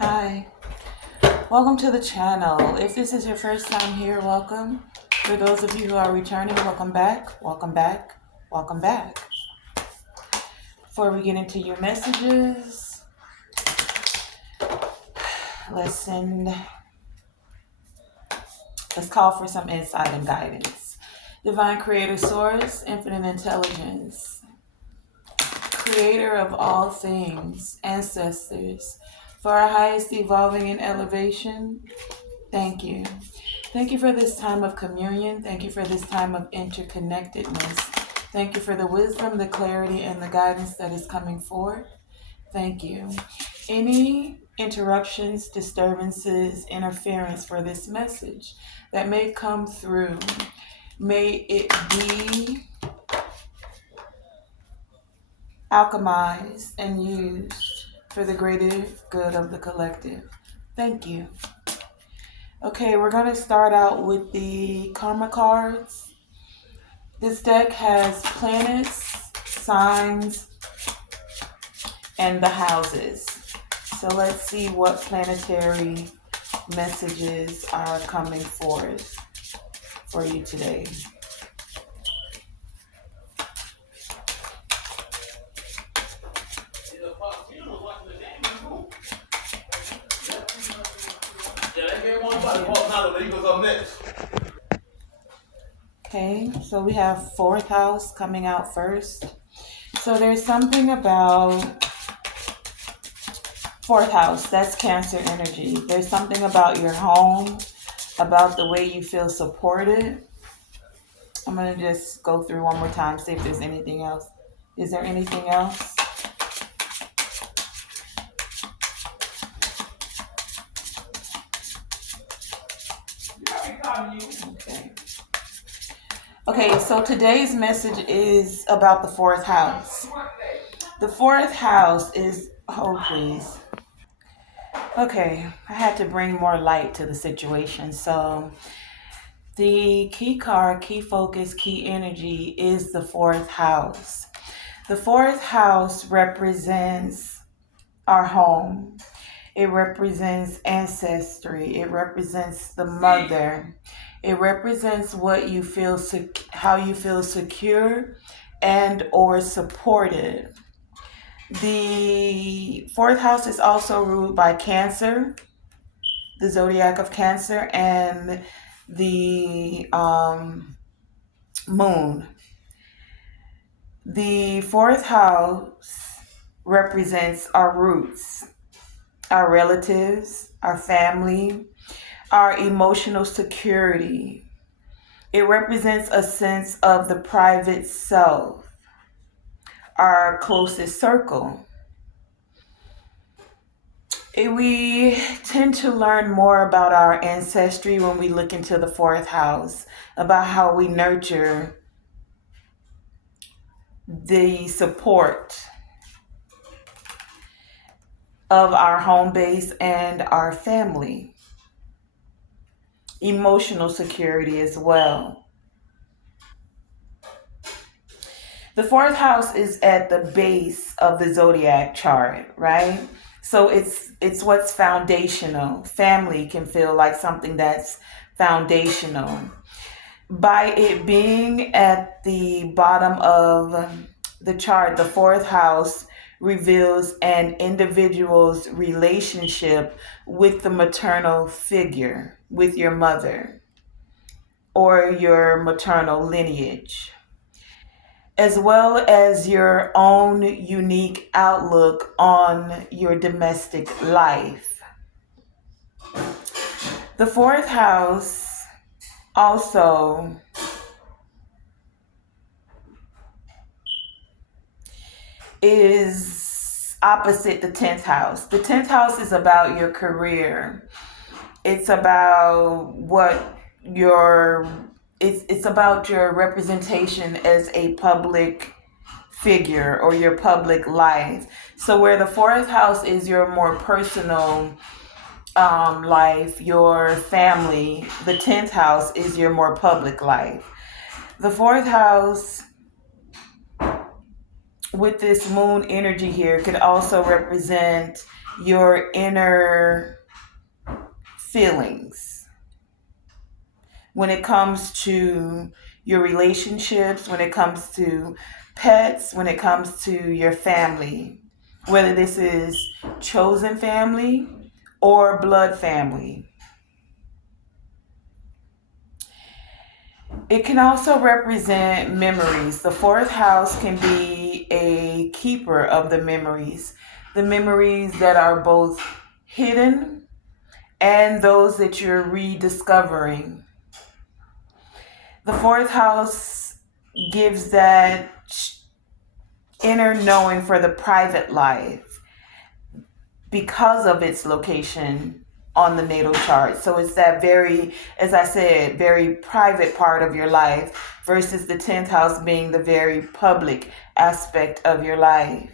Hi, welcome to the channel. If this is your first time here, welcome. For those of you who are returning, welcome back, welcome back, welcome back. Before we get into your messages, let's call for some insight and guidance. Divine Creator Source, Infinite Intelligence, Creator of all things, Ancestors, for our highest evolving and elevation, thank you. Thank you for this time of communion. Thank you for this time of interconnectedness. Thank you for the wisdom, the clarity, and the guidance that is coming forth. Thank you. Any interruptions, disturbances, interference for this message that may come through, may it be alchemized and used for the greater good of the collective. Thank you. Okay, we're going to start out with the karma cards. This deck has planets, signs, and the houses. So let's see what planetary messages are coming forth for you today. Okay, so we have fourth house coming out first. So there's something about fourth house, that's Cancer energy. There's something about your home, about the way you feel supported. I'm going to just go through one more time, see if there's anything else. Is there anything else? Okay. Okay, so today's message is about the fourth house. The fourth house is, oh please. Okay, I had to bring more light to the situation. So the key card, key focus, key energy is the fourth house. The fourth house represents our home. It represents ancestry. It represents the mother. It represents what you feel, how you feel secure and or supported. The fourth house is also ruled by Cancer, the zodiac of Cancer, and the moon. The fourth house represents our roots, our relatives, our family, our emotional security. It represents a sense of the private self, our closest circle. We tend to learn more about our ancestry when we look into the fourth house, about how we nurture the support of our home base and our family. Emotional security as well. The fourth house is at the base of the zodiac chart, right? So it's what's foundational. Family can feel like something that's foundational. By it being at the bottom of the chart, the fourth house reveals an individual's relationship with the maternal figure, with your mother or your maternal lineage, as well as your own unique outlook on your domestic life. The fourth house also is opposite the 10th house. The 10th house is about your career. It's about it's about your representation as a public figure or your public life. So where the fourth house is your more personal life, your family, the 10th house is your more public life. The fourth house with this moon energy here could also represent your inner feelings when it comes to your relationships, when it comes to pets, when it comes to your family, whether this is chosen family or blood family. It can also represent memories. The fourth house can be a keeper of the memories that are both hidden and those that you're rediscovering. The fourth house gives that inner knowing for the private life because of its location on the natal chart. So it's that very, as I said, very private part of your life versus the 10th house being the very public aspect of your life.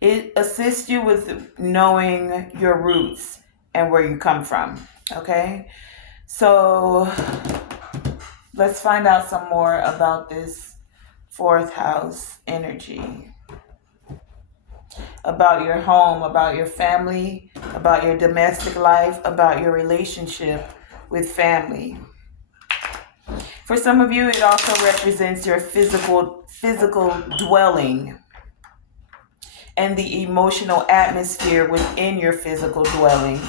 It assists you with knowing your roots and where you come from. Okay? So let's find out some more about this fourth house energy. About your home, about your family, about your domestic life, about your relationship with family. For some of you, it also represents your physical dwelling and the emotional atmosphere within your physical dwelling.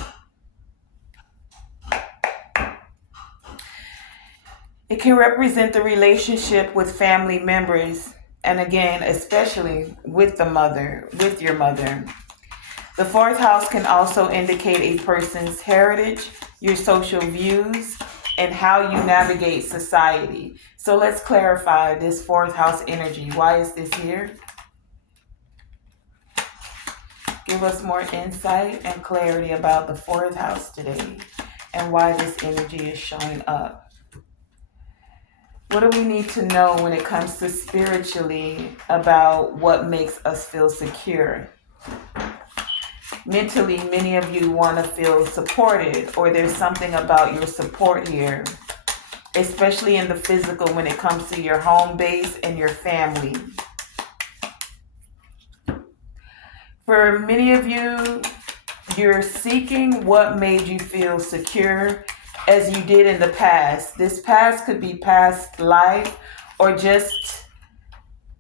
It can represent the relationship with family members, and again, especially with the mother, with your mother. The fourth house can also indicate a person's heritage, your social views, and how you navigate society. So let's clarify this fourth house energy. Why is this here? Give us more insight and clarity about the fourth house today and why this energy is showing up. What do we need to know when it comes to spiritually about what makes us feel secure? Mentally, many of you want to feel supported, or there's something about your support here, especially in the physical when it comes to your home base and your family. For many of you, you're seeking what made you feel secure as you did in the past. This past could be past life or just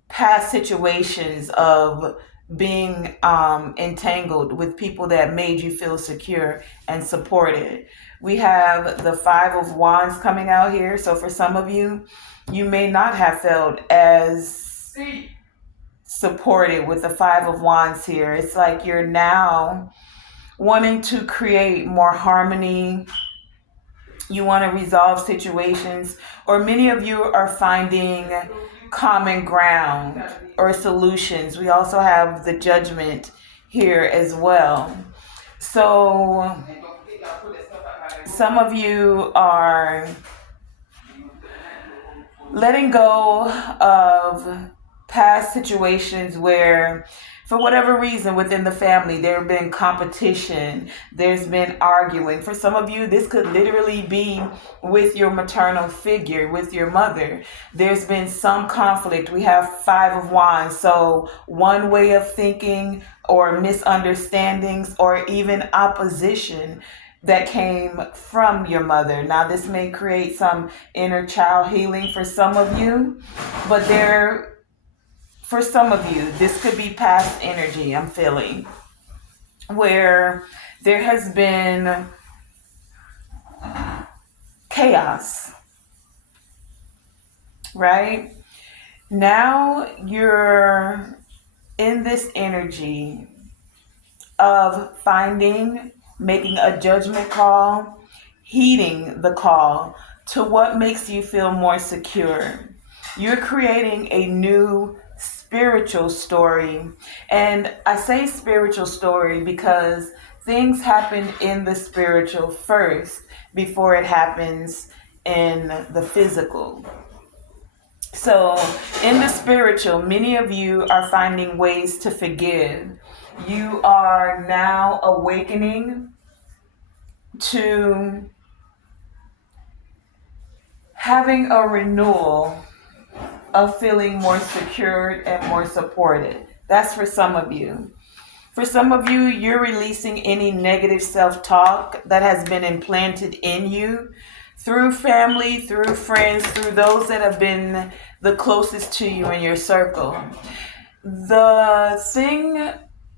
past situations of being entangled with people that made you feel secure and supported. We have the Five of Wands coming out here. So for some of you, you may not have felt as supported with the Five of Wands here. It's like you're now wanting to create more harmony. You want to resolve situations, or many of you are finding common ground or solutions. We also have the Judgment here as well. So some of you are letting go of past situations where, for whatever reason within the family, there have been competition, there's been arguing. For some of you, this could literally be with your maternal figure, with your mother. There's been some conflict. We have Five of Wands. So one way of thinking or misunderstandings or even opposition that came from your mother. Now, this may create some inner child healing for some of you, but for some of you, this could be past energy, I'm feeling, where there has been chaos, right? Now you're in this energy of making a judgment call, heeding the call to what makes you feel more secure. You're creating a new spiritual story. And I say spiritual story because things happen in the spiritual first before it happens in the physical. So in the spiritual, many of you are finding ways to forgive. You are now awakening to having a renewal of feeling more secured and more supported. That's for some of you. For some of you, you're releasing any negative self talk that has been implanted in you through family, through friends, through those that have been the closest to you in your circle. The thing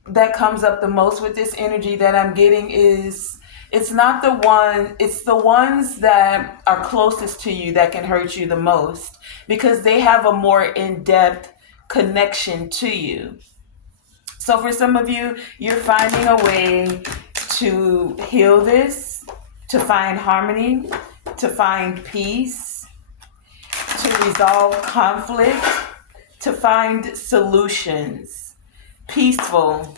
that comes up the most with this energy that I'm getting is it's the ones that are closest to you that can hurt you the most because they have a more in-depth connection to you. So for some of you, you're finding a way to heal this, to find harmony, to find peace, to resolve conflict, to find solutions, peaceful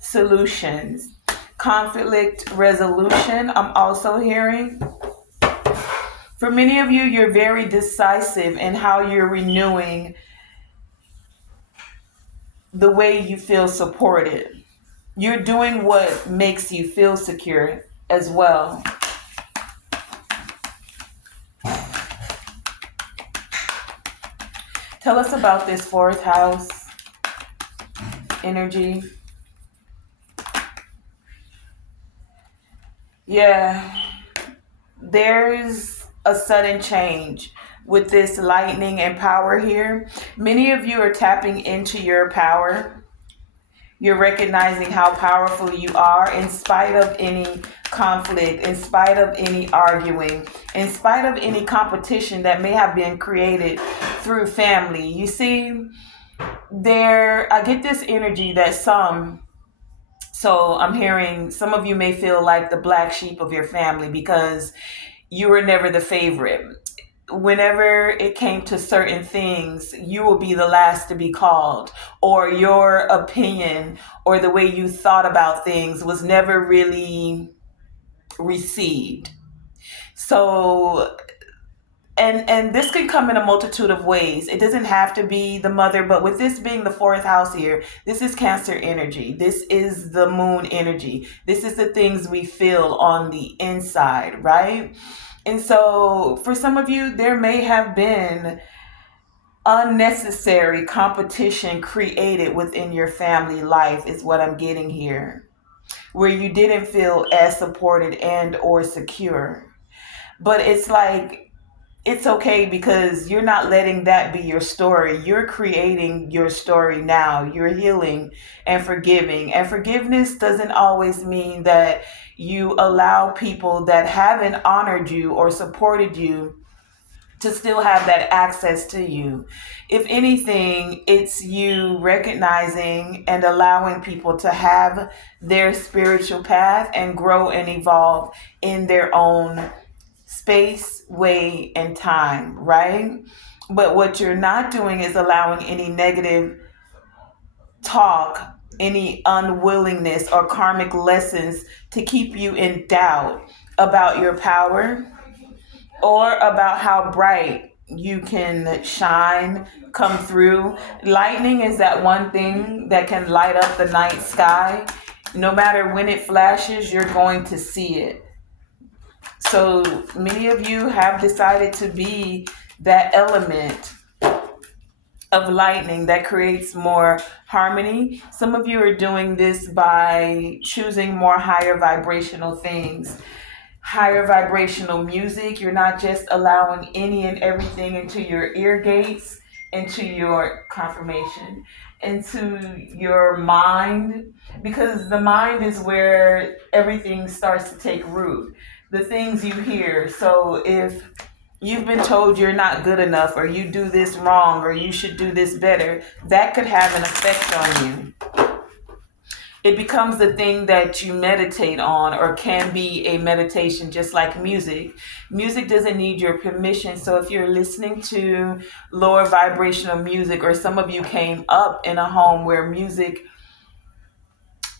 solutions, conflict resolution. I'm also hearing. For many of you, you're very decisive in how you're renewing the way you feel supported. You're doing what makes you feel secure as well. Tell us about this fourth house energy. Yeah, there's a sudden change with this lightning and power here. Many of you are tapping into your power. You're recognizing how powerful you are in spite of any conflict, in spite of any arguing, in spite of any competition that may have been created through family. You see, I get this energy that so I'm hearing some of you may feel like the black sheep of your family because you were never the favorite. Whenever it came to certain things, you will be the last to be called, or your opinion or the way you thought about things was never really received. So and this can come in a multitude of ways. It doesn't have to be the mother, but with this being the fourth house here, this is Cancer energy. This is the moon energy. This is the things we feel on the inside, right? And so for some of you, there may have been unnecessary competition created within your family life is what I'm getting here, where you didn't feel as supported and or secure. But it's like it's okay because you're not letting that be your story. You're creating your story now. You're healing and forgiving. And forgiveness doesn't always mean that you allow people that haven't honored you or supported you to still have that access to you. If anything, it's you recognizing and allowing people to have their spiritual path and grow and evolve in their own space, way, and time, right? But what you're not doing is allowing any negative talk, any unwillingness or karmic lessons to keep you in doubt about your power or about how bright you can shine, come through. Lightning is that one thing that can light up the night sky. No matter when it flashes, you're going to see it. So many of you have decided to be that element of lightning that creates more harmony. Some of you are doing this by choosing more higher vibrational things, higher vibrational music. You're not just allowing any and everything into your ear gates, into your confirmation, into your mind, because the mind is where everything starts to take root. The things you hear. So if you've been told you're not good enough or you do this wrong or you should do this better, that could have an effect on you. It becomes the thing that you meditate on or can be a meditation, just like music. Music doesn't need your permission. So if you're listening to lower vibrational music, or some of you came up in a home where music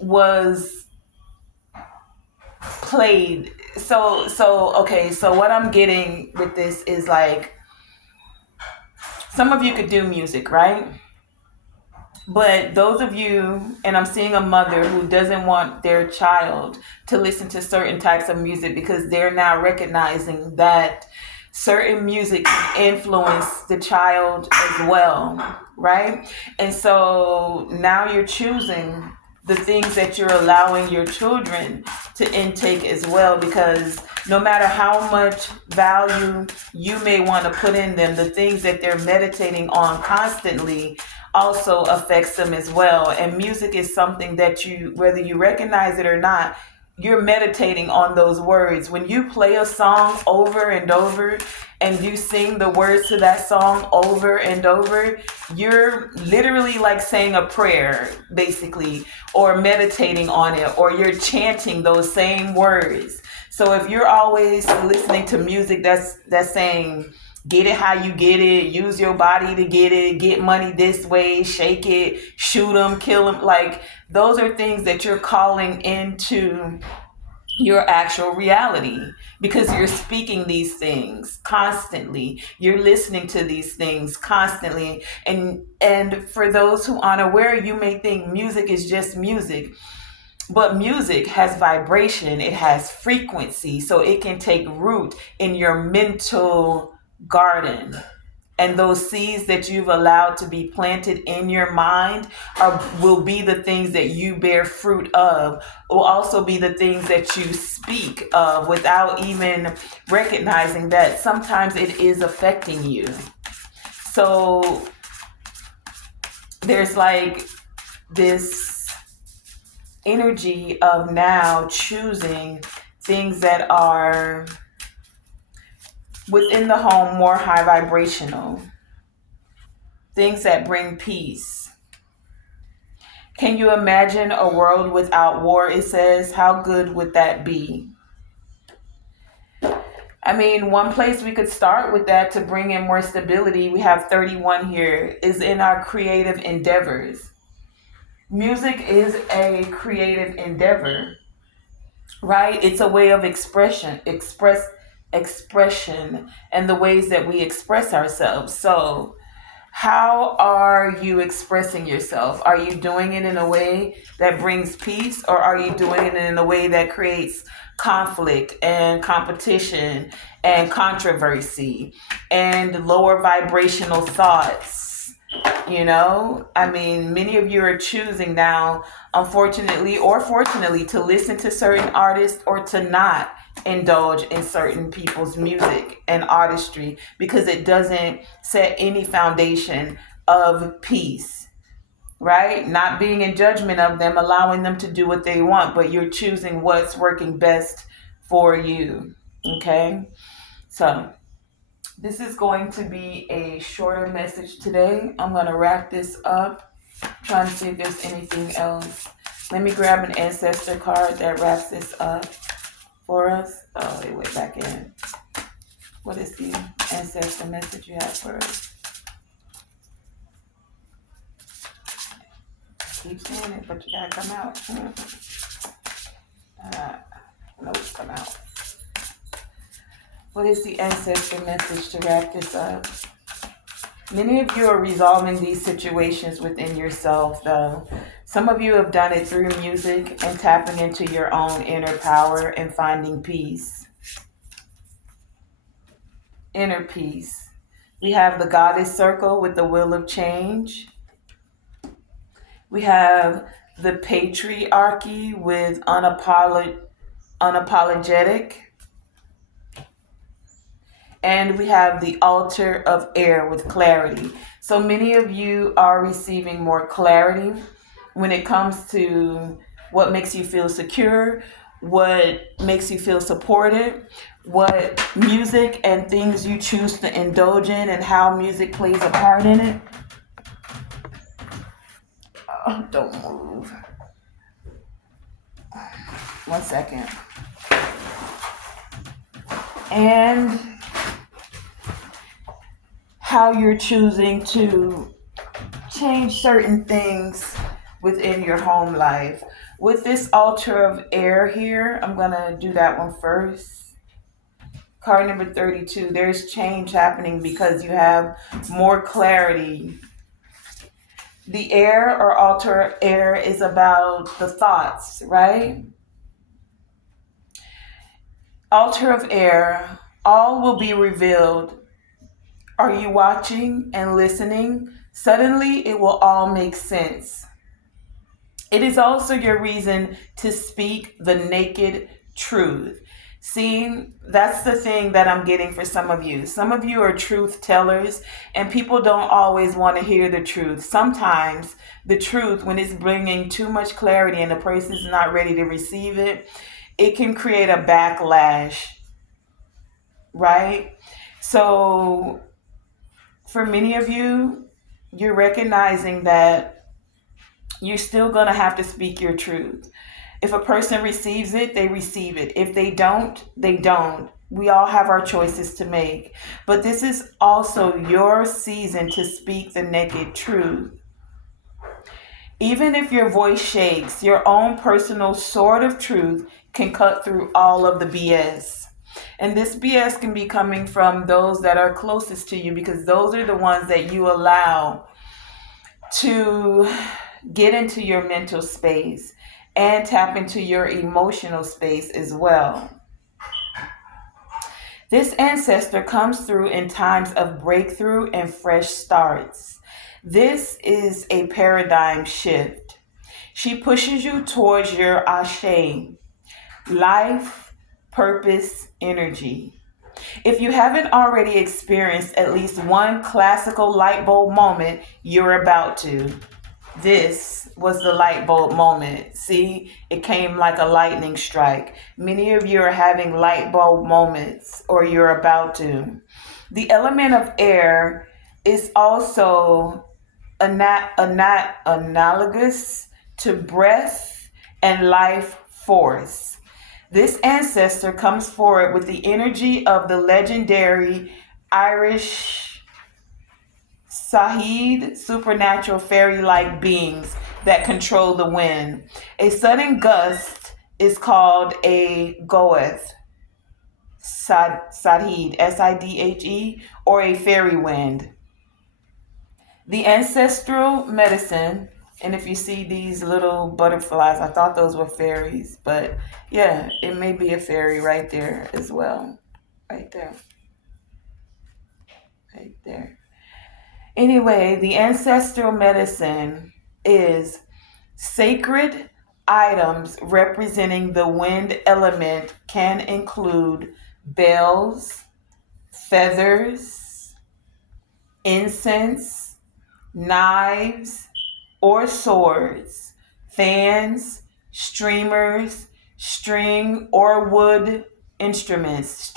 was played. So what I'm getting with this is like, some of you could do music, right? But those of you, and I'm seeing a mother who doesn't want their child to listen to certain types of music because they're now recognizing that certain music can influence the child as well, right? And so now you're choosing the things that you're allowing your children to intake as well, because no matter how much value you may want to put in them, the things that they're meditating on constantly also affects them as well. And music is something that you, whether you recognize it or not, you're meditating on those words. When you play a song over and over and you sing the words to that song over and over, you're literally like saying a prayer, basically, or meditating on it, or you're chanting those same words. So if you're always listening to music that's saying, get it how you get it, use your body to get it, get money this way, shake it, shoot them, kill them, like those are things that you're calling into your actual reality, because you're speaking these things constantly, you're listening to these things constantly. And for those who aren't aware, you may think music is just music, but music has vibration, it has frequency, so it can take root in your mental garden. And those seeds that you've allowed to be planted in your mind will be the things that you bear fruit of, will also be the things that you speak of without even recognizing that sometimes it is affecting you. So there's like this energy of now choosing things that are within the home, more high vibrational, things that bring peace. Can you imagine a world without war? It says, how good would that be? I mean, one place we could start with that to bring in more stability, we have 31 here, is in our creative endeavors. Music is a creative endeavor, right? It's a way of expression and the ways that we express ourselves. So how are you expressing yourself? Are you doing it in a way that brings peace, or are you doing it in a way that creates conflict and competition and controversy and lower vibrational thoughts? You know, I mean, many of you are choosing now, unfortunately or fortunately, to listen to certain artists or to not indulge in certain people's music and artistry because it doesn't set any foundation of peace, right? Not being in judgment of them, allowing them to do what they want, but you're choosing what's working best for you. Okay? So this is going to be a shorter message today. I'm going to wrap this up, trying to see if there's anything else. Let me grab an ancestor card that wraps this up for us. Oh, it went back in. What is the ancestor message you have for us? Keep saying it, but you gotta come out. Nope, come out. What is the ancestor message to wrap this up? Many of you are resolving these situations within yourself, though. Some of you have done it through music and tapping into your own inner power and finding peace. Inner peace. We have the goddess circle with the wheel of change. We have the patriarchy with unapologetic. And we have the altar of air with clarity. So many of you are receiving more clarity when it comes to what makes you feel secure, what makes you feel supported, what music and things you choose to indulge in, and how music plays a part in it. Oh, don't move. 1 second. And how you're choosing to change certain things within your home life. With this altar of air here, I'm going to do that one first. Card number 32, there's change happening because you have more clarity. The air or altar of air is about the thoughts, right? Altar of air, all will be revealed. Are you watching and listening? Suddenly, it will all make sense. It is also your reason to speak the naked truth. See, that's the thing that I'm getting for some of you. Some of you are truth tellers, and people don't always want to hear the truth. Sometimes the truth, when it's bringing too much clarity and the person's not ready to receive it, it can create a backlash, right? So, for many of you, you're recognizing that you're still going to have to speak your truth. If a person receives it, they receive it. If they don't, they don't. We all have our choices to make. But this is also your season to speak the naked truth. Even if your voice shakes, your own personal sword of truth can cut through all of the BS. And this BS can be coming from those that are closest to you, because those are the ones that you allow to get into your mental space and tap into your emotional space as well. This ancestor comes through in times of breakthrough and fresh starts. This is a paradigm shift. She pushes you towards your ashe, life, purpose, energy. If you haven't already experienced at least one classical light bulb moment, you're about to. This was the light bulb moment. See, it came like a lightning strike. Many of you are having light bulb moments, or you're about to. The element of air is also analogous to breath and life force. This ancestor comes forward with the energy of the legendary Irish Sahid, supernatural fairy-like beings that control the wind. A sudden gust is called a goeth, Sadhed, Sidhe, or a fairy wind. The ancestral medicine, and if you see these little butterflies, I thought those were fairies, but yeah, it may be a fairy right there as well. Right there. Right there. Anyway, the ancestral medicine is sacred items representing the wind element can include bells, feathers, incense, knives or swords, fans, streamers, string or woodwind instruments,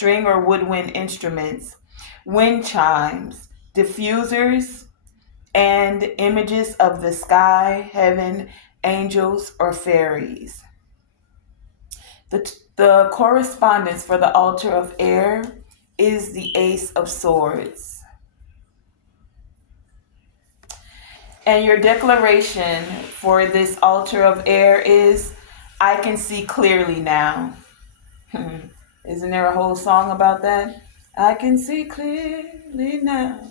wind chimes, diffusers, and images of the sky, heaven, angels, or fairies. The correspondence for the altar of air is the Ace of Swords. And your declaration for this altar of air is, I can see clearly now. Isn't there a whole song about that? I can see clearly now.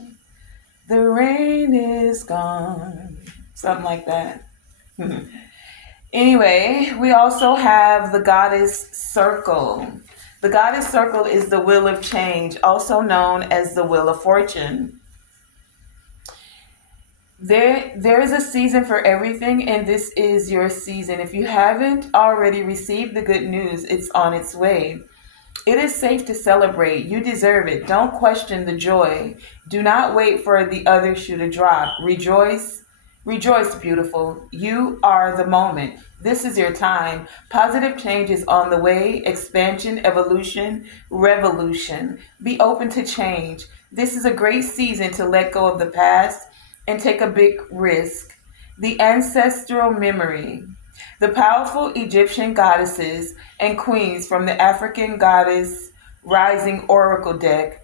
The rain is gone. Something like that. Anyway, we also have the goddess circle. The goddess circle is the wheel of change, also known as the wheel of fortune. There is a season for everything, and this is your season. If you haven't already received the good news, it's on its way. It is safe to celebrate. You deserve it. Don't question the joy. Do not wait for the other shoe to drop. Rejoice. Rejoice, beautiful. You are the moment. This is your time. Positive change is on the way. Expansion, evolution, revolution. Be open to change. This is a great season to let go of the past and take a big risk. The ancestral memory. The powerful Egyptian goddesses and queens from the African Goddess Rising Oracle deck,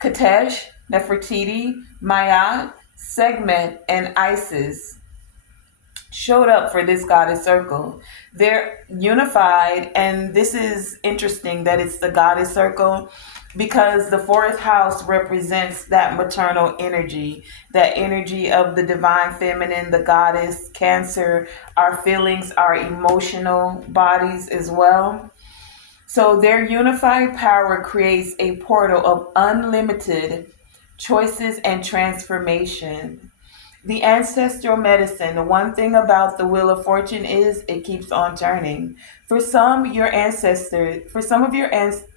Katesh, Nefertiti, Mayat, Segmet, and Isis, showed up for this goddess circle. They're unified, and this is interesting that it's the goddess circle because the fourth house represents that maternal energy, that energy of the divine feminine, the goddess, Cancer, our feelings, our emotional bodies as well. So their unified power creates a portal of unlimited choices and transformation. The ancestral medicine, the one thing about the Wheel of Fortune is it keeps on turning. For some, your ancestors, for some of your ancestors,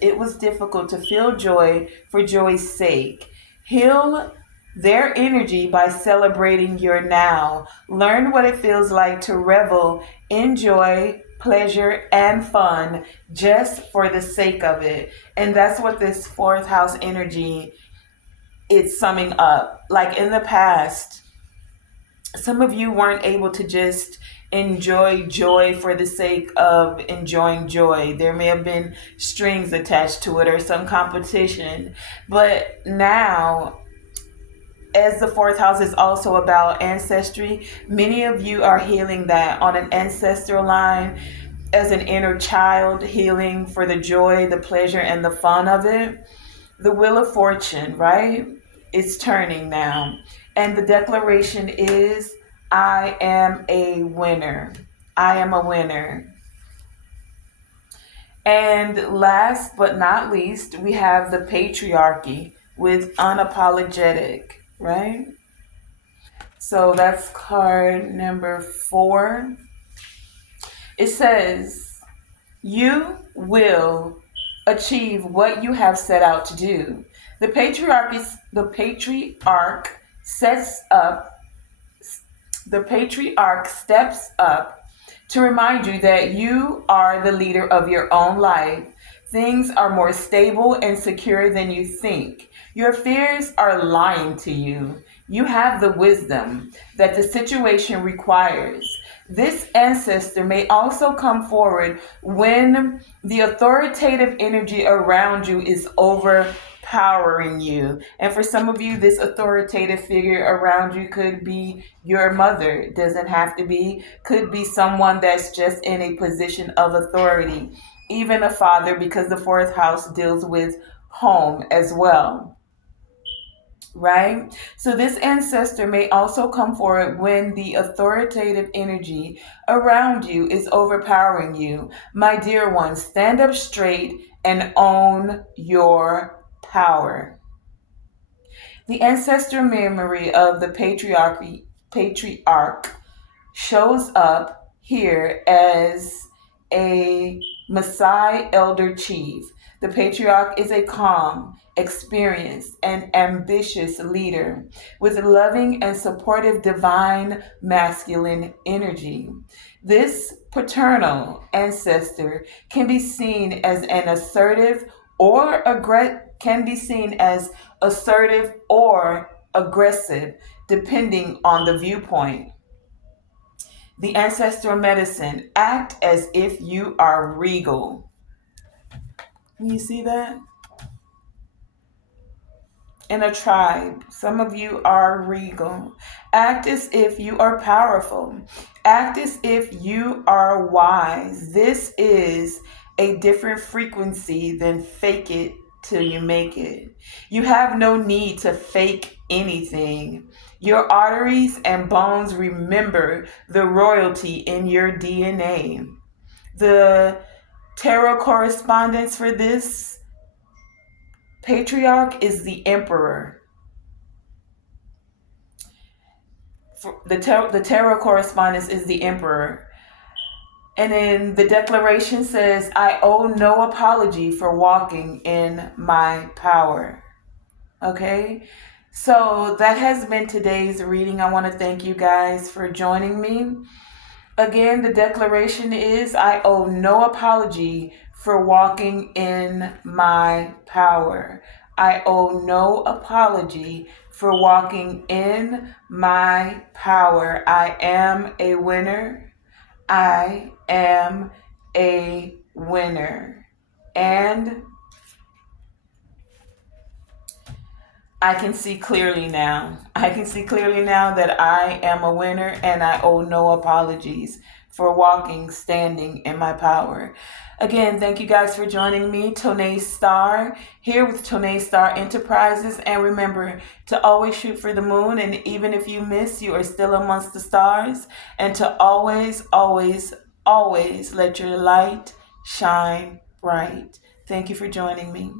it was difficult to feel joy for joy's sake. Heal their energy by celebrating your now. Learn what it feels like to revel in joy, pleasure, and fun just for the sake of it. And that's what this fourth house energy is summing up. Like in the past, some of you weren't able to just enjoy joy for the sake of enjoying joy. There may have been strings attached to it or some competition. But now, as the fourth house is also about ancestry, many of you are healing that on an ancestral line as an inner child, healing for the joy, the pleasure, and the fun of it. The Wheel of Fortune, right? It's turning now. And the declaration is, I am a winner. I am a winner. And last but not least, we have the patriarchy with unapologetic, right? So that's card number 4. It says, you will achieve what you have set out to do. The patriarch sets up the patriarch steps up to remind you that you are the leader of your own life. Things are more stable and secure than you think. Your fears are lying to you. You have the wisdom that the situation requires. This ancestor may also come forward when the authoritative energy around you is overpowering you. And for some of you, this authoritative figure around you could be your mother. It doesn't have to be. Could be someone that's just in a position of authority. Even a father, because the fourth house deals with home as well. Right? So this ancestor may also come forward when the authoritative energy around you is overpowering you. My dear one, stand up straight and own your power. The ancestor memory of the patriarch shows up here as a Maasai elder chief. The patriarch is a calm, experienced, and ambitious leader with loving and supportive divine masculine energy. This paternal ancestor can be seen as an assertive or can be seen as assertive or aggressive depending on the viewpoint. The ancestral medicine, act as if you are regal. Can you see that? In a tribe, some of you are regal. Act as if you are powerful. Act as if you are wise. This is a different frequency than fake it till you make it. You have no need to fake anything. Your arteries and bones remember the royalty in your DNA. The tarot correspondence for this patriarch is the emperor. The tarot correspondence is the emperor. And then the declaration says, I owe no apology for walking in my power. Okay? So that has been today's reading. I want to thank you guys for joining me. Again, the declaration is, I owe no apology for walking in my power. I owe no apology for walking in my power. I am a winner. I am a winner. And I can see clearly now. I can see clearly now that I am a winner and I owe no apologies for walking, standing in my power. Again, thank you guys for joining me, Tone Star, here with Tone Star Enterprises. And remember to always shoot for the moon. And even if you miss, you are still amongst the stars. And to always, always, always let your light shine bright. Thank you for joining me.